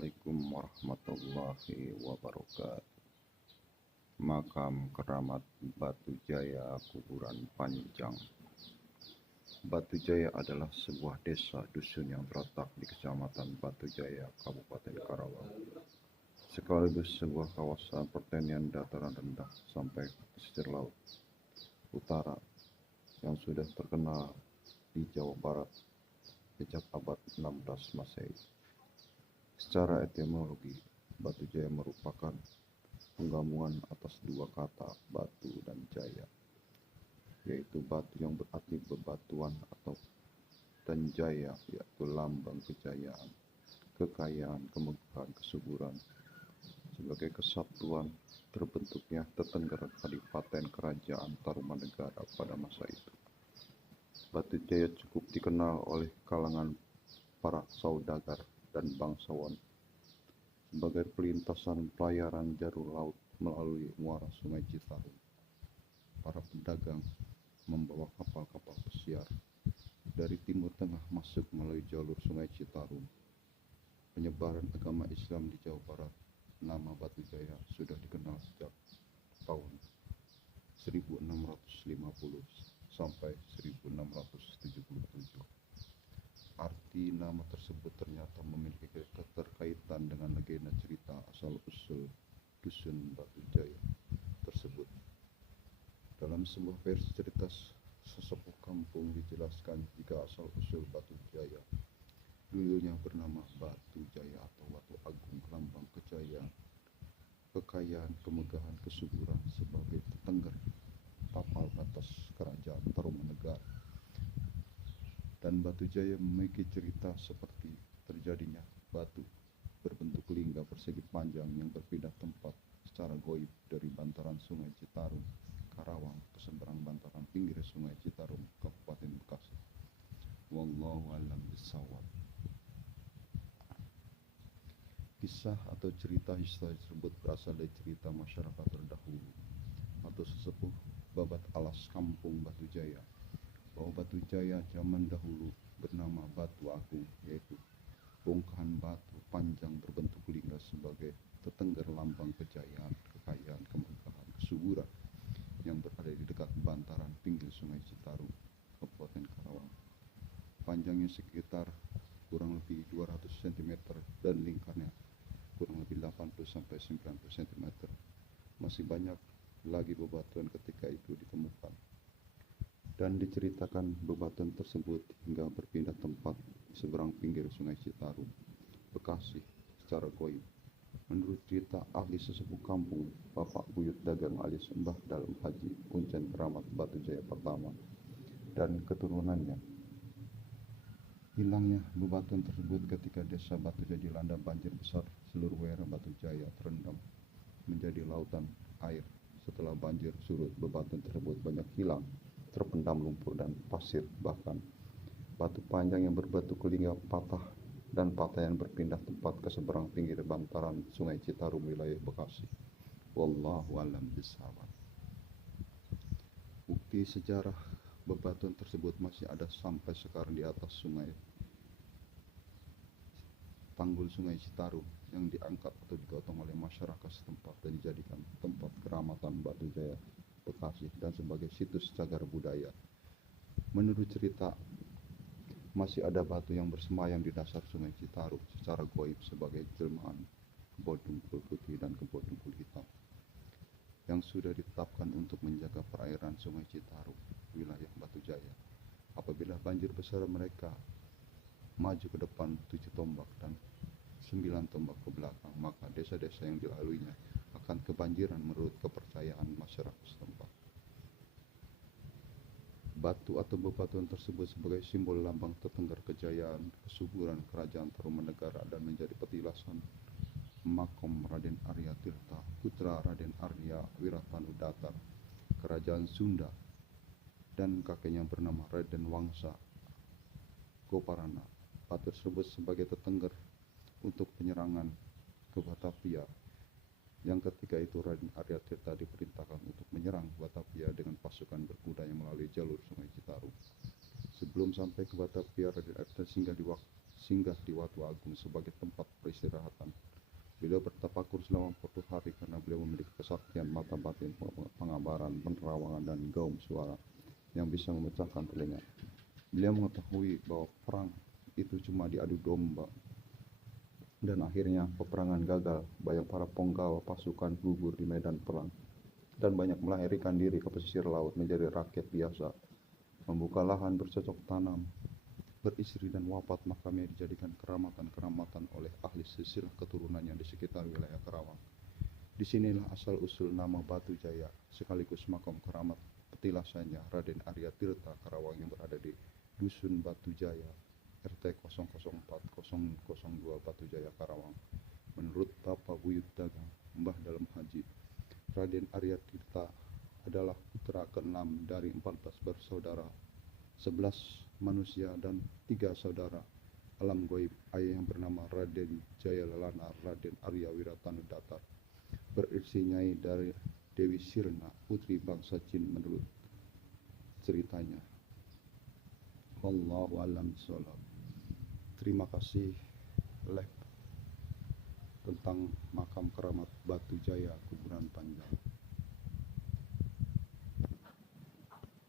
Assalamualaikum warahmatullahi wabarakatuh. Makam Keramat Batu Jaya Kuburan Panjang. Batu Jaya adalah sebuah desa dusun yang terletak di Kecamatan Batu Jaya, Kabupaten Karawang, sekaligus sebuah kawasan pertanian dataran rendah sampai pesisir laut utara yang sudah terkenal di Jawa Barat sejak abad 16 Masehi. Secara etimologi, Batu Jaya merupakan penggabungan atas dua kata batu dan jaya, yaitu batu yang berarti bebatuan dan jaya yaitu lambang kejayaan, kekayaan, kemegahan, kesuburan. Sebagai kesatuan terbentuknya Tetengger Kadipaten Kerajaan Tarumanegara pada masa itu. Batu Jaya cukup dikenal oleh kalangan para saudagar dan bangsawan sebagai pelintasan pelayaran jalur laut melalui muara Sungai Citarum. Para pedagang membawa kapal-kapal pesiar dari Timur Tengah masuk melalui jalur Sungai Citarum. Penyebaran agama Islam di Jawa Barat, nama Batu Jaya sudah dikenal sejak tahun 1650 sampai 1677. Arti nama tersebut ternyata memiliki keterkaitan dengan legenda cerita asal-usul dusun Batu Jaya tersebut. Dalam sebuah versi cerita sesepuh kampung dijelaskan jika asal-usul Batu Jaya dulunya bernama Batu Jaya atau Watu Agung, lambang kejayaan, kekayaan, kemegahan, kesuburan sebagai tetengger tapal batas kerajaan Tarumanegara. Dan Batu Jaya memiliki cerita seperti terjadinya batu berbentuk lingga persegi panjang yang berpindah tempat secara goib dari bantaran Sungai Citarum, Karawang ke seberang bantaran pinggir Sungai Citarum, Kabupaten Bekasi. Wallahu a'lam bishawab. Kisah atau cerita historis tersebut berasal dari cerita masyarakat terdahulu atau sesepuh babat alas kampung Batu Jaya, bahwa Batu Jaya zaman dahulu bernama Batu Agung, yaitu bongkahan batu panjang berbentuk lingga sebagai tetengger lambang kejayaan, kekayaan, kemegahan, kesuburan yang berada di dekat bantaran pinggir Sungai Citarum, Kabupaten Karawang. Panjangnya sekitar kurang lebih 200 cm dan lingkarnya kurang lebih 80 sampai 90 cm. Masih banyak lagi bebatuan ketika itu ditemukan. Dan diceritakan bebatuan tersebut hingga berpindah tempat di seberang pinggir Sungai Citarum, Bekasi secara goib. Menurut cerita ahli sesepuh kampung, Bapak Buyut Dagang alias Mbah Dalem Haji Kuncen Keramat Batu Jaya pertama dan keturunannya. Hilangnya bebatuan tersebut ketika desa Batu Jaya dilanda banjir besar, seluruh wilayah Batu Jaya terendam menjadi lautan air. Setelah banjir surut, bebatuan tersebut banyak hilang, terpendam lumpur dan pasir, bahkan batu panjang yang berbentuk lingga patah dan patahan berpindah tempat ke seberang pinggir bantaran Sungai Citarum, wilayah Bekasi. Wallahu a'lam bishawab. Bukti sejarah bebatuan tersebut masih ada sampai sekarang di atas tanggul Sungai Citarum yang diangkat atau digotong oleh masyarakat setempat dan dijadikan tempat keramatan Batu Jaya Bekasi dan sebagai situs cagar budaya. Menurut cerita, masih ada batu yang bersemayam di dasar Sungai Citarum secara goib sebagai jelmaan kebo dungkul putih dan kebo dungkul hitam yang sudah ditetapkan untuk menjaga perairan Sungai Citarum, wilayah Batu Jaya. Apabila banjir besar, mereka maju ke depan 7 tombak dan 9 tombak ke belakang, maka desa-desa yang dilaluinya akan kebanjiran menurut kepercayaan masyarakat setempat. Batu atau bebatuan tersebut sebagai simbol lambang tetengger kejayaan, kesuburan kerajaan Tarumanegara dan menjadi petilasan makom Raden Arya Tirta, putra Raden Arya Wiratanudatar, kerajaan Sunda, dan kakeknya bernama Raden Wangsa Goparana. Batu tersebut sebagai tetengger untuk penyerangan ke Batavia, yang ketika itu Raden Arya Tirta diperintahkan untuk menyerang Batavia dengan pasukan berkuda yang melalui jalur Sungai Citarum. Sebelum sampai ke Batavia, Raden Arya Tirta singgah di Watu Agung sebagai tempat peristirahatan. Beliau bertafakur selama 40 hari karena beliau memiliki kesaktian mata batin, pengabaran, penerawangan, dan gaung suara yang bisa memecahkan telinga. Beliau mengetahui bahwa perang itu cuma diadu domba, dan akhirnya peperangan gagal. Banyak para penggawa pasukan gugur di medan perang, dan banyak melarikan diri ke pesisir laut menjadi rakyat biasa, membuka lahan bercocok tanam, beristri, dan wafat makamnya dijadikan keramatan-keramatan oleh ahli silsilah keturunannya di sekitar wilayah Karawang. Disinilah asal-usul nama Batu Jaya sekaligus makam keramat petilasannya Raden Arya Tirta Karawang yang berada di Dusun Batu Jaya, RT 004002 Batu Jaya Karawang. Menurut Bapak Buyut Dagang, Mbah Dalam Haji, Raden Arya Tirta adalah putra ke-6 dari 14 bersaudara, 11 manusia dan 3 saudara alam goib. Ayah yang bernama Raden Jaya Lelana Raden Arya Wiratanu Datar beristri Nyai dari Dewi Sirna, putri bangsa Jin menurut ceritanya. Wallahu a'lam bishawab. Terima kasih tentang makam keramat Batu Jaya Kuburan Panjang.